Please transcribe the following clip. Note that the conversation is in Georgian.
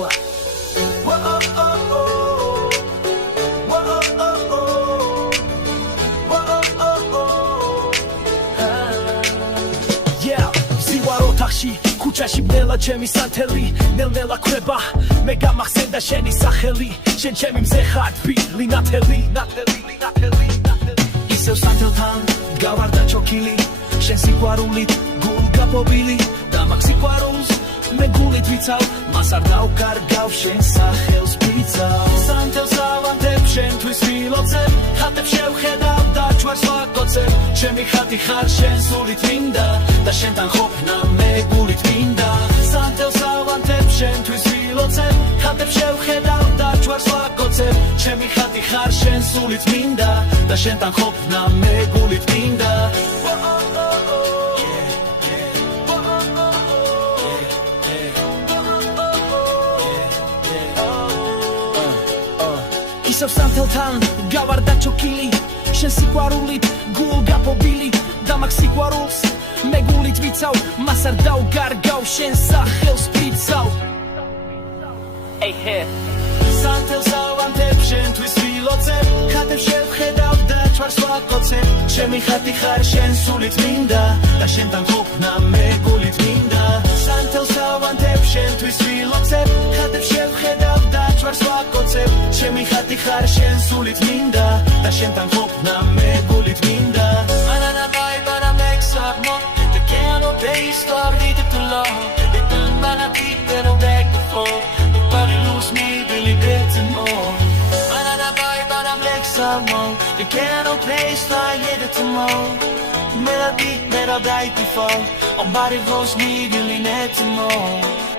Yeshua. ქუჩაში ბნელა ჩემი სანთელი ნელ-ნელა კვება მე გამახსენდა შენი სახელი შენ ჩემი მზე ხარ თბილი ნათელი ისევ სანთელთან გავარდა ჩოქილი შენ სიყვარულით გულ გაფობილი და მაგ სიყვარულს მე გულით ვიცავ მას არ დავკარგავ შენ სახელს ვიცავ სანთელს ავანთებ შენთვის ვილოცებ ხატებ შევხედავ და ჯვარს ვაკოცებ ჩემი ხატი ხარ შენ სულით მინდა და შენთან ყოფნა მე გულით მინდა სანთელს ავანთებ შენთვის ვილოცებ ხატებ შევხედავ და ჯვარს ვაკოცებ ჩემი ხატი ხარ შენ სულით მინდა და შენთან ყოფნა მე გულით მინდა ისევ სანთელთან გავარდა ჩოქილი შენ სიყვარულით გულ გაფობილი და მაგ სიყვარულს მე გულით ვიცავ მას არ დავკარგავ შენ სახელს ვიცავ სანთელს ავანთებ შენთვის ვილოცებ ხატებ შევხედავ და ჯვარს ვაკოცებ ჩემი ხატი ხარ შენ სულით მინდა და შენთან ყოფნა მე გულით მინდა სანთელს ავანთებ შენთვის ვილოცებ ხატებ შევხედავ და ჯვარს ვაკოცებ ჩემი ხატი ხარ შენ სულით მინდა და შენთან ყოფნა მე გულით მინდა ანანა ბაიბარა მექსაბმო და კენო ბეისტორი დიპლო But I keep it on back before Nobody lose me, really better more But I'm like someone You can't place like it tomorrow Melody, better die before Nobody lose me, really better more